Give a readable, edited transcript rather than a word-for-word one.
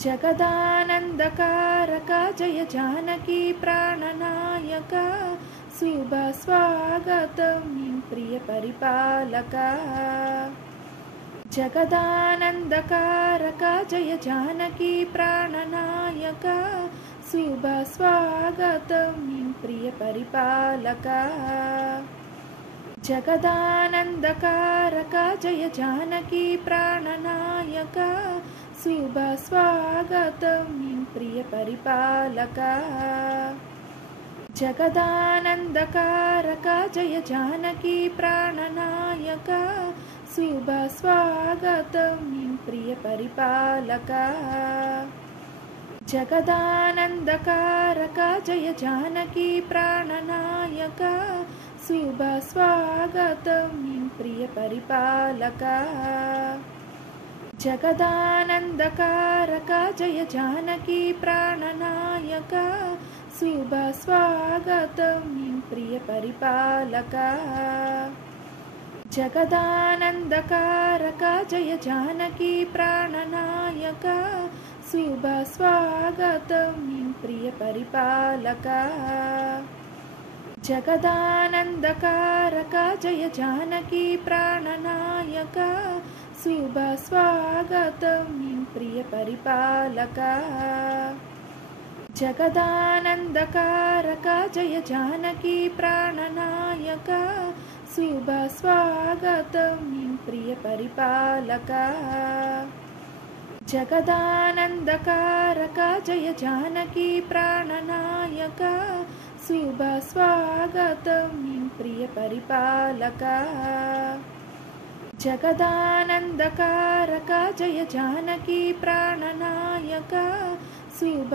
जगदानन्दकारक जय जानकी प्राणनायक शुभ स्वागतं प्रिय परिपालक। जगदानन्दकारक जय जानकी प्राणनायक शुभ स्वागतं प्रिय परिपालक। जगदानन्दकारक जय जानकी प्राणनायक शुभ स्वागतं प्रिय परिपालक। जगदानन्दकारक जय जानकी प्राणनायक शुभ स्वागतं प्रिय परिपालक। जगदानन्दकारक जय जानकी प्राणनायक शुभ स्वागतं प्रिय परिपालक। जगदानन्दकारक जय जानकी प्राणनायक शुभ स्वागतं प्रिय परिपालक। जगदानन्दकारक जय जानकी प्राणनायक शुभ स्वागतं प्रिय परिपालक। जगदानन्दकारक जय जानकी प्राणनायक शुभ स्वागतं प्रिय परिपालक। जगदानन्दकारक जय जानकी प्राणनायक शुभ स्वागतं प्रिय परिपालक। जगदानन्दकारक जय जानकी प्राणनायक शुभ स्वागतं प्रिय परिपालक। जगदानन्दकारक जय जानकी प्राणनायक शुभ